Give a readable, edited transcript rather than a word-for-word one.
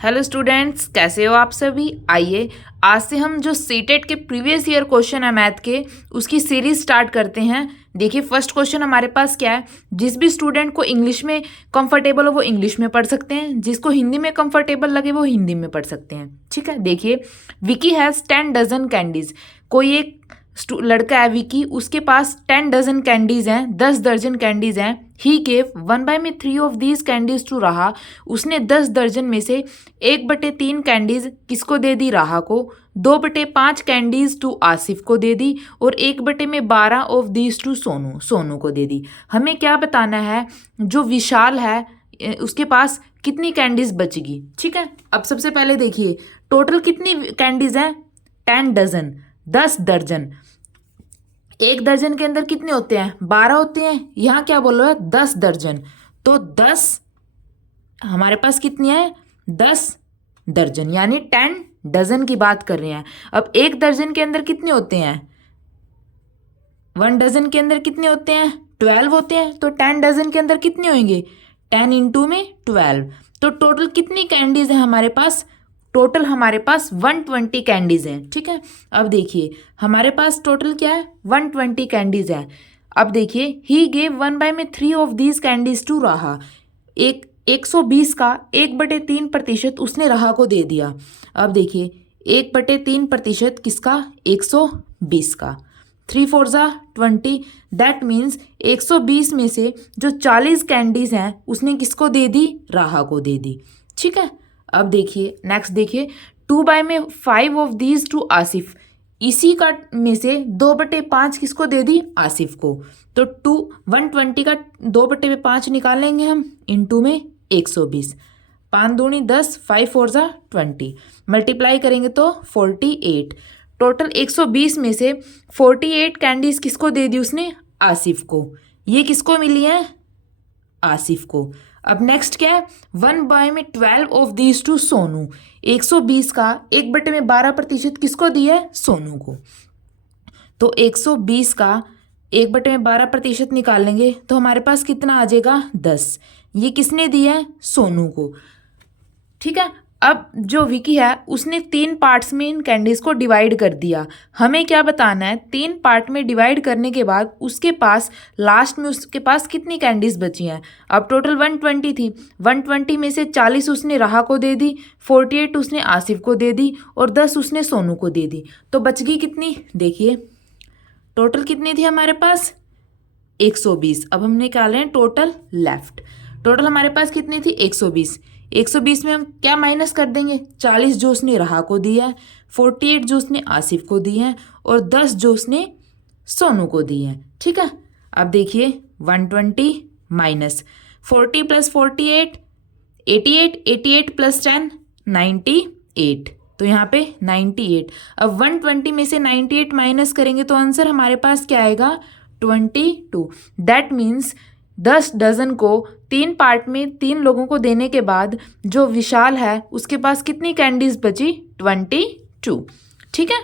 Hello students, कैसे हो आप सभी। आइए आज से हम जो सीटेट के प्रीवियस ईयर क्वेश्चन है मैथ के, उसकी सीरीज स्टार्ट करते हैं। देखिए फर्स्ट क्वेश्चन हमारे पास क्या है। जिस भी स्टूडेंट को इंग्लिश में कंफर्टेबल हो वो इंग्लिश में पढ़ सकते हैं, जिसको हिंदी में कंफर्टेबल लगे वो हिंदी में पढ़ सकते हैं। ठीक है, देखिए विकी हैज़ 10 डजन कैंडीज। कोई एक लड़का है विकी, उसके पास 10 डजन कैंडीज हैं, 10 दर्जन कैंडीज हैं। He gave 1/3 of these candies to Raha. उसने 10 दर्जन में से 1/3 कैंडीज किसको दे दी, राहा को। 2/5 कैंडीज टू आसिफ को दे दी और 1/12 of these two Sonu, Sonu को दे दी। हमें क्या बताना है, जो विशाल है उसके पास कितनी कैंडीज बचेगी। ठीक है, अब सबसे पहले देखिए टोटल कितनी कैंडीज हैं, 10 डजन, 10 दर्जन। एक दर्जन के अंदर कितने होते हैं, 12 होते हैं। यहाँ क्या बोल रहा है, 10 दर्जन। तो 10 हमारे पास कितनी है, 10 दर्जन, यानी 10 डजन की बात कर रहे हैं। अब एक दर्जन के अंदर कितने होते हैं, 1 डजन के अंदर कितने होते हैं, 12 होते हैं। तो 10 डजन के अंदर कितने होंगे, 10 इंटू में 12। तो टोटल कितनी कैंडीज है हमारे पास, टोटल हमारे पास 120 कैंडीज हैं। ठीक है, अब देखिए हमारे पास टोटल क्या है, 120 कैंडीज है। अब देखिए he gave 1/3 of these candies to Raha. 120 का 1/3% उसने राहा को दे दिया। अब देखिए 1/3% किसका, 120 का। 3 4 20, दैट मीन्स 120 में से जो 40 कैंडीज हैं उसने किसको दे दी, राहा को दे दी। ठीक है, अब देखिए नेक्स्ट देखिए 2/5 ऑफ दीज टू आसिफ। इसी का में से 2/5 किसको दे दी, आसिफ को। तो 120 का 2/5 निकालेंगे हम, इंटू में 120। 5 दूनी 10, 5 4 20, मल्टीप्लाई करेंगे तो 48। टोटल 120 में से 48 कैंडीज किसको दे दी उसने, आसिफ को। ये किसको मिली है, आसिफ को। अब नेक्स्ट क्या है, 1/12 ऑफ दीज टू सोनू। 120 का 1/12% किसको दिया है, सोनू को। तो 120 का 1/12% निकालेंगे तो हमारे पास कितना आ जाएगा, 10। ये किसने दिया है, सोनू को। ठीक है, अब जो विकी है उसने 3 पार्ट्स में इन कैंडीज को डिवाइड कर दिया। हमें क्या बताना है, 3 पार्ट में डिवाइड करने के बाद उसके पास लास्ट में उसके पास कितनी कैंडीज बची हैं। अब टोटल 120 थी, 120 में से 40 उसने राहा को दे दी, 48 उसने आसिफ को दे दी और 10 उसने सोनू को दे दी। तो बच गई कितनी, देखिए टोटल कितनी थी हमारे पास, 120। अब हम निकाल रहे हैं टोटल लेफ्ट। टोटल हमारे पास कितनी थी, 120। 120 में हम क्या माइनस कर देंगे, 40 जो उसने राहा को दिया है, 48 जो उसने आसिफ को दी है और 10 जो उसने सोनू को दी है। ठीक है, अब देखिए 120 माइनस 40 + 48, 88, 88 + 10, 98। तो यहाँ पे 98। अब 120 में से 98 माइनस करेंगे तो आंसर हमारे पास क्या आएगा, 22। दैट मीन्स 10 डजन को 3 पार्ट में 3 लोगों को देने के बाद जो विशाल है उसके पास कितनी कैंडीज बची, 22। ठीक है।